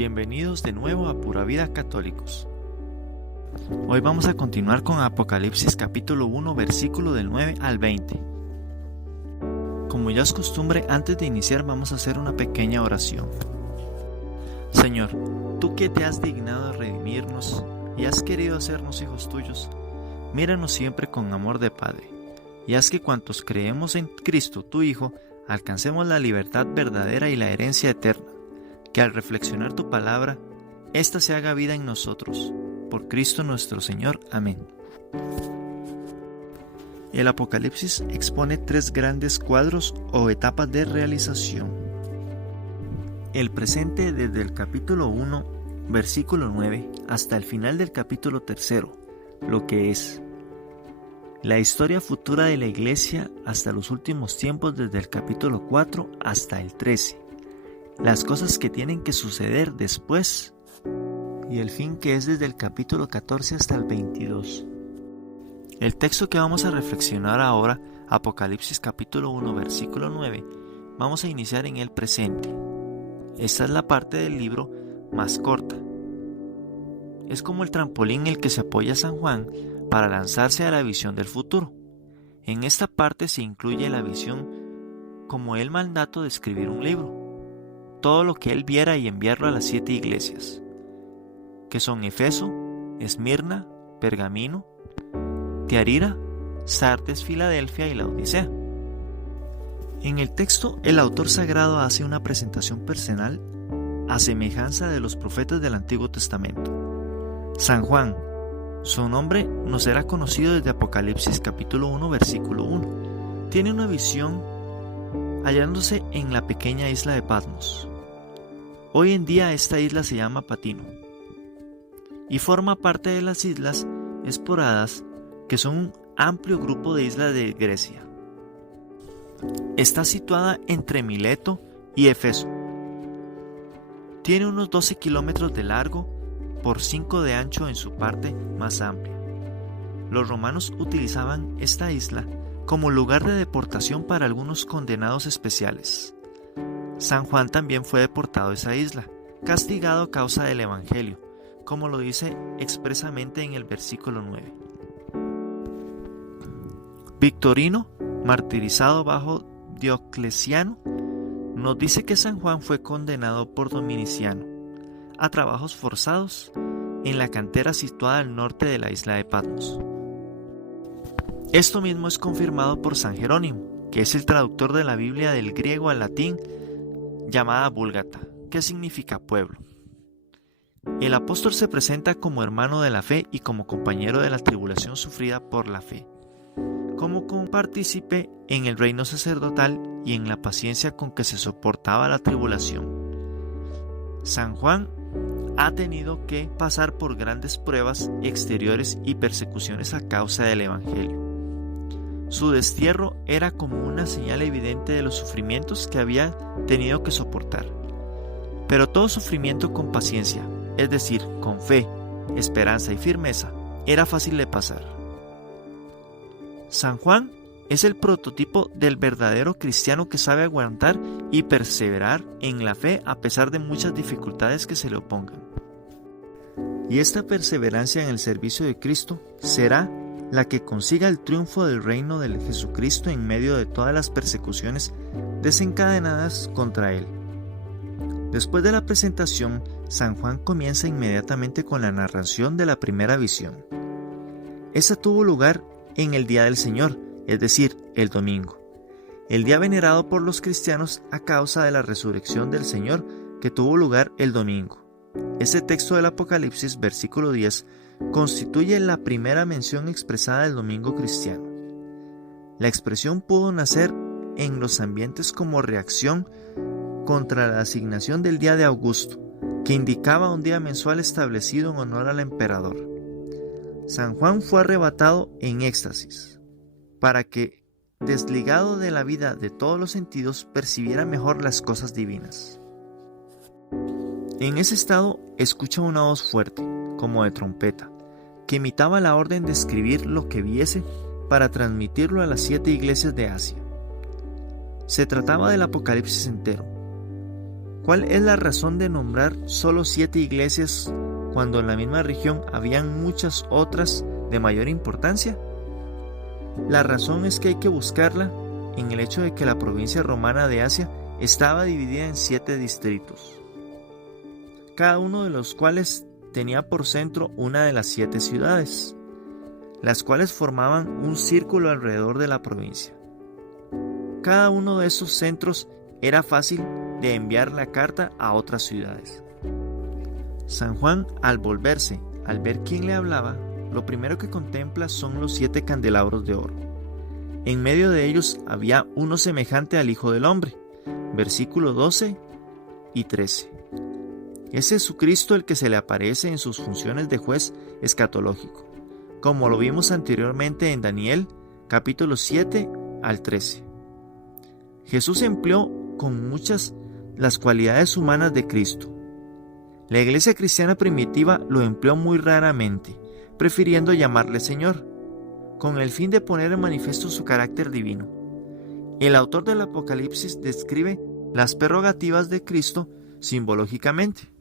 Bienvenidos de nuevo a Pura Vida Católicos. Hoy vamos a continuar con Apocalipsis capítulo 1, versículo del 9 al 20. Como ya es costumbre, antes de iniciar vamos a hacer una pequeña oración. Señor, tú que te has dignado a redimirnos y has querido hacernos hijos tuyos, míranos siempre con amor de Padre, y haz que cuantos creemos en Cristo, tu Hijo, alcancemos la libertad verdadera y la herencia eterna, que al reflexionar tu palabra, ésta se haga vida en nosotros, por Cristo nuestro Señor. Amén. El Apocalipsis expone tres grandes cuadros o etapas de realización. El presente desde el capítulo 1, versículo 9, hasta el final del capítulo 3, lo que es la historia futura de la Iglesia hasta los últimos tiempos desde el capítulo 4 hasta el 13, las cosas que tienen que suceder después y el fin que es desde el capítulo 14 hasta el 22. El texto que vamos a reflexionar ahora, Apocalipsis capítulo 1 versículo 9, vamos a iniciar en el presente. Esta es la parte del libro más corta. Es como el trampolín en el que se apoya San Juan para lanzarse a la visión del futuro. En esta parte se incluye la visión como el mandato de escribir un libro, todo lo que él viera y enviarlo a las 7 iglesias, que son Efeso, Esmirna, Pergamino, Tiatira, Sardes, Filadelfia y la Odisea. En el texto, el autor sagrado hace una presentación personal a semejanza de los profetas del Antiguo Testamento. San Juan, su nombre nos será conocido desde Apocalipsis capítulo 1 versículo 1. Tiene una visión hallándose en la pequeña isla de Patmos. Hoy en día esta isla se llama Patino y forma parte de las islas Esporadas, que son un amplio grupo de islas de Grecia. Está situada entre Mileto y Éfeso. Tiene unos 12 kilómetros de largo por 5 de ancho en su parte más amplia. Los romanos utilizaban esta isla como lugar de deportación para algunos condenados especiales. San Juan también fue deportado a esa isla, castigado a causa del Evangelio, como lo dice expresamente en el versículo 9. Victorino, martirizado bajo Diocleciano, nos dice que San Juan fue condenado por Dominiciano a trabajos forzados en la cantera situada al norte de la isla de Patmos. Esto mismo es confirmado por San Jerónimo, que es el traductor de la Biblia del griego al latín, llamada Vulgata, que significa pueblo. El apóstol se presenta como hermano de la fe y como compañero de la tribulación sufrida por la fe, como compartícipe en el reino sacerdotal y en la paciencia con que se soportaba la tribulación. San Juan ha tenido que pasar por grandes pruebas exteriores y persecuciones a causa del Evangelio. Su destierro era como una señal evidente de los sufrimientos que había tenido que soportar. Pero todo sufrimiento con paciencia, es decir, con fe, esperanza y firmeza, era fácil de pasar. San Juan es el prototipo del verdadero cristiano que sabe aguantar y perseverar en la fe a pesar de muchas dificultades que se le opongan. Y esta perseverancia en el servicio de Cristo será la que consiga el triunfo del reino de Jesucristo en medio de todas las persecuciones desencadenadas contra él. Después de la presentación, San Juan comienza inmediatamente con la narración de la primera visión. Esta tuvo lugar en el día del Señor, es decir, el domingo, el día venerado por los cristianos a causa de la resurrección del Señor que tuvo lugar el domingo. Este texto del Apocalipsis, versículo 10, constituye la primera mención expresada del domingo cristiano. La expresión pudo nacer en los ambientes como reacción contra la asignación del día de Augusto, que indicaba un día mensual establecido en honor al emperador. San Juan fue arrebatado en éxtasis, para que, desligado de la vida de todos los sentidos, percibiera mejor las cosas divinas. En ese estado, escucha una voz fuerte, como de trompeta, que imitaba la orden de escribir lo que viese para transmitirlo a las 7 iglesias de Asia. Se trataba del Apocalipsis entero. ¿Cuál es la razón de nombrar solo 7 iglesias cuando en la misma región habían muchas otras de mayor importancia? La razón es que hay que buscarla en el hecho de que la provincia romana de Asia estaba dividida en 7 distritos, cada uno de los cuales tenía por centro una de las 7 ciudades, las cuales formaban un círculo alrededor de la provincia. Cada uno de esos centros era fácil de enviar la carta a otras ciudades. San Juan, al volverse, al ver quién le hablaba, lo primero que contempla son los 7 candelabros de oro. En medio de ellos había uno semejante al Hijo del Hombre, versículos 12 y 13. Es Jesucristo el que se le aparece en sus funciones de juez escatológico, como lo vimos anteriormente en Daniel, capítulos 7 al 13. Jesús empleó con muchas las cualidades humanas de Cristo. La iglesia cristiana primitiva lo empleó muy raramente, prefiriendo llamarle Señor, con el fin de poner en manifiesto su carácter divino. El autor del Apocalipsis describe las prerrogativas de Cristo simbológicamente.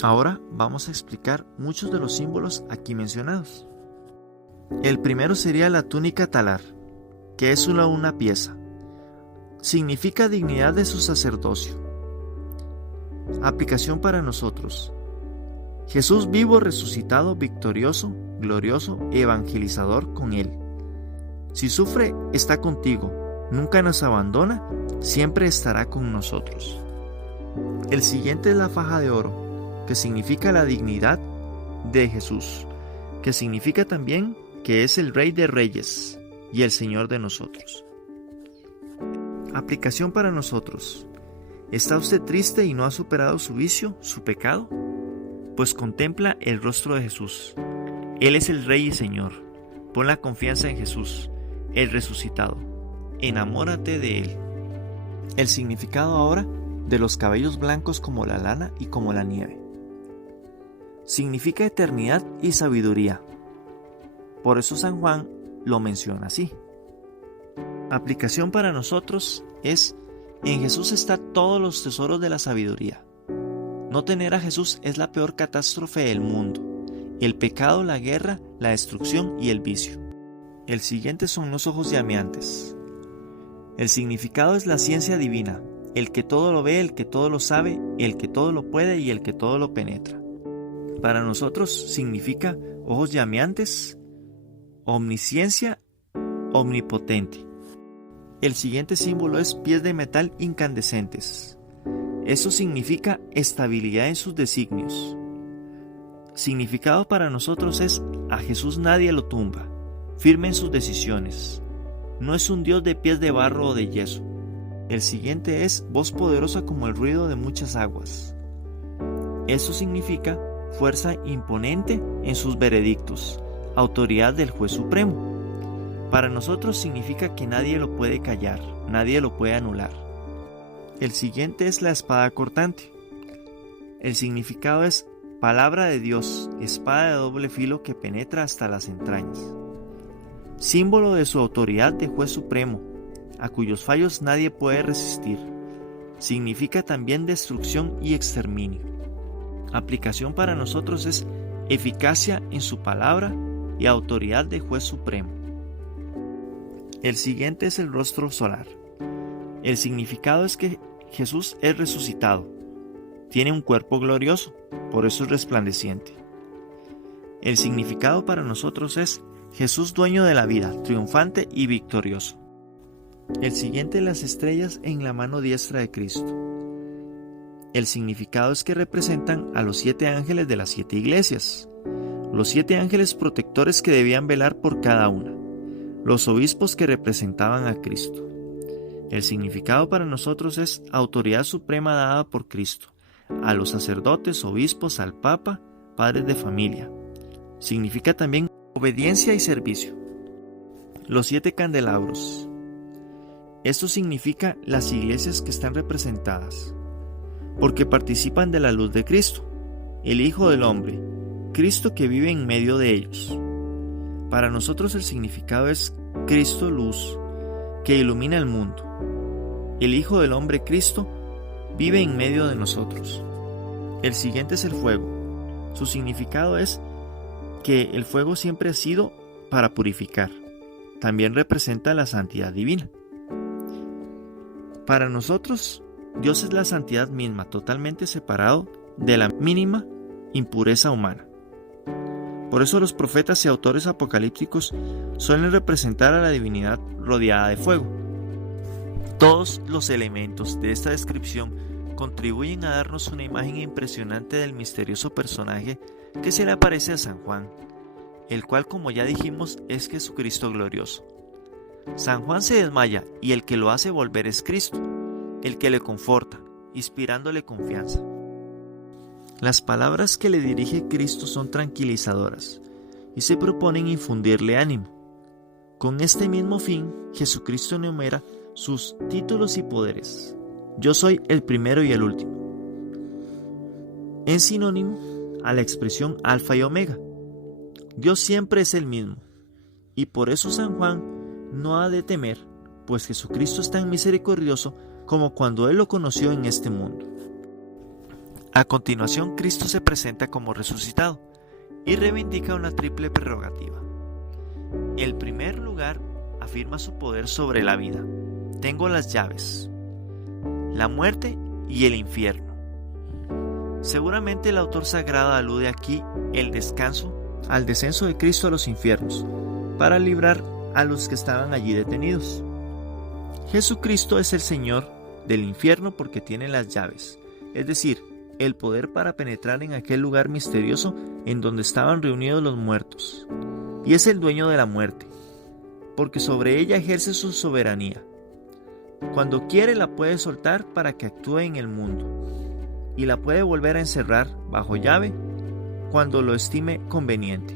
Ahora vamos a explicar muchos de los símbolos aquí mencionados. El primero sería la túnica talar, que es solo una pieza. Significa dignidad de su sacerdocio. Aplicación para nosotros. Jesús vivo, resucitado, victorioso, glorioso, evangelizador con Él. Si sufre, está contigo, nunca nos abandona, siempre estará con nosotros. El siguiente es la faja de oro, que significa la dignidad de Jesús, que significa también que es el Rey de Reyes y el Señor de nosotros. Aplicación para nosotros. ¿Está usted triste y no ha superado su vicio, su pecado? Pues contempla el rostro de Jesús. Él es el Rey y Señor. Pon la confianza en Jesús, el resucitado. Enamórate de Él. El significado ahora de los cabellos blancos como la lana y como la nieve. Significa eternidad y sabiduría. Por eso San Juan lo menciona así. Aplicación para nosotros es: en Jesús están todos los tesoros de la sabiduría. No tener a Jesús es la peor catástrofe del mundo: el pecado, la guerra, la destrucción y el vicio. El siguiente son los ojos llameantes. El significado es la ciencia divina, el que todo lo ve, el que todo lo sabe, el que todo lo puede y el que todo lo penetra. Para nosotros significa ojos llameantes, omnisciencia, omnipotente. El siguiente símbolo es pies de metal incandescentes. Eso significa estabilidad en sus designios. Significado para nosotros es: a Jesús nadie lo tumba, firme en sus decisiones. No es un Dios de pies de barro o de yeso. El siguiente es voz poderosa como el ruido de muchas aguas. Eso significa fuerza imponente en sus veredictos, autoridad del juez supremo. Para nosotros significa que nadie lo puede callar, nadie lo puede anular. El siguiente es la espada cortante. El significado es palabra de Dios, espada de doble filo que penetra hasta las entrañas. Símbolo de su autoridad de juez supremo, a cuyos fallos nadie puede resistir. Significa también destrucción y exterminio. Aplicación para nosotros es eficacia en su palabra y autoridad de juez supremo. El siguiente es el rostro solar. El significado es que Jesús es resucitado. Tiene un cuerpo glorioso, por eso es resplandeciente. El significado para nosotros es Jesús dueño de la vida, triunfante y victorioso. El siguiente es las estrellas en la mano diestra de Cristo. El significado es que representan a los 7 ángeles de las 7 iglesias, los 7 ángeles protectores que debían velar por cada una, los obispos que representaban a Cristo. El significado para nosotros es autoridad suprema dada por Cristo, a los sacerdotes, obispos, al Papa, padres de familia. Significa también obediencia y servicio. Los 7 candelabros. Esto significa las iglesias que están representadas, porque participan de la luz de Cristo, el Hijo del Hombre, Cristo que vive en medio de ellos. Para nosotros el significado es Cristo luz, que ilumina el mundo. El Hijo del Hombre Cristo vive en medio de nosotros. El siguiente es el fuego. Su significado es que el fuego siempre ha sido para purificar. También representa la santidad divina. Para nosotros, Dios es la santidad misma, totalmente separado de la mínima impureza humana. Por eso los profetas y autores apocalípticos suelen representar a la divinidad rodeada de fuego. Todos los elementos de esta descripción contribuyen a darnos una imagen impresionante del misterioso personaje que se le aparece a San Juan, el cual, como ya dijimos, es Jesucristo glorioso. San Juan se desmaya y el que lo hace volver es Cristo, el que le conforta, inspirándole confianza. Las palabras que le dirige Cristo son tranquilizadoras y se proponen infundirle ánimo. Con este mismo fin, Jesucristo enumera sus títulos y poderes. Yo soy el primero y el último. Es sinónimo a la expresión alfa y omega. Dios siempre es el mismo, y por eso San Juan no ha de temer, pues Jesucristo es tan misericordioso como cuando él lo conoció en este mundo. A continuación, Cristo se presenta como resucitado y reivindica una triple prerrogativa. En primer lugar, afirma su poder sobre la vida. Tengo las llaves, la muerte y el infierno. Seguramente el autor sagrado alude aquí al descenso de Cristo a los infiernos, para librar a los que estaban allí detenidos. Jesucristo es el Señor del infierno porque tiene las llaves, es decir, el poder para penetrar en aquel lugar misterioso en donde estaban reunidos los muertos. Y es el dueño de la muerte, porque sobre ella ejerce su soberanía. Cuando quiere la puede soltar para que actúe en el mundo, y la puede volver a encerrar bajo llave cuando lo estime conveniente.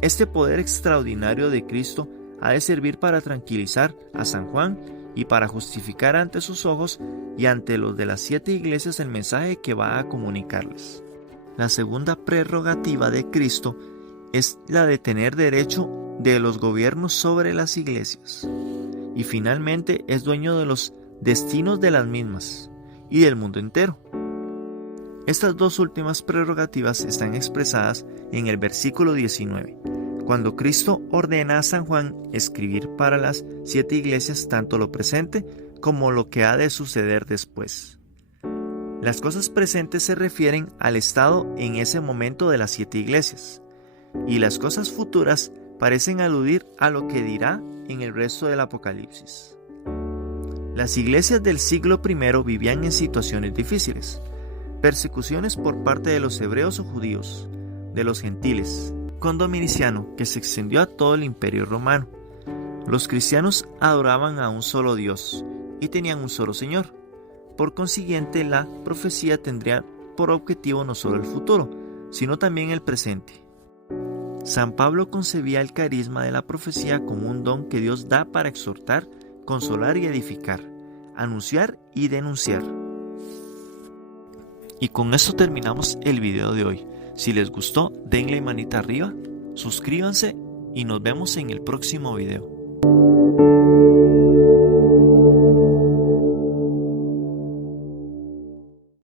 Este poder extraordinario de Cristo ha de servir para tranquilizar a San Juan y para justificar ante sus ojos y ante los de las 7 iglesias el mensaje que va a comunicarles. La segunda prerrogativa de Cristo es la de tener derecho de los gobiernos sobre las iglesias, y finalmente es dueño de los destinos de las mismas y del mundo entero. Estas dos últimas prerrogativas están expresadas en el versículo 19, cuando Cristo ordena a San Juan escribir para las 7 iglesias tanto lo presente como lo que ha de suceder después. Las cosas presentes se refieren al estado en ese momento de las 7 iglesias, y las cosas futuras parecen aludir a lo que dirá en el resto del Apocalipsis. Las iglesias del siglo I vivían en situaciones difíciles, persecuciones por parte de los hebreos o judíos, de los gentiles, con Domiciano, que se extendió a todo el imperio romano. Los cristianos adoraban a un solo Dios y tenían un solo Señor. Por consiguiente, la profecía tendría por objetivo no solo el futuro, sino también el presente. San Pablo concebía el carisma de la profecía como un don que Dios da para exhortar, consolar y edificar, anunciar y denunciar. Y con esto terminamos el video de hoy. Si les gustó, denle manita arriba, suscríbanse y nos vemos en el próximo video.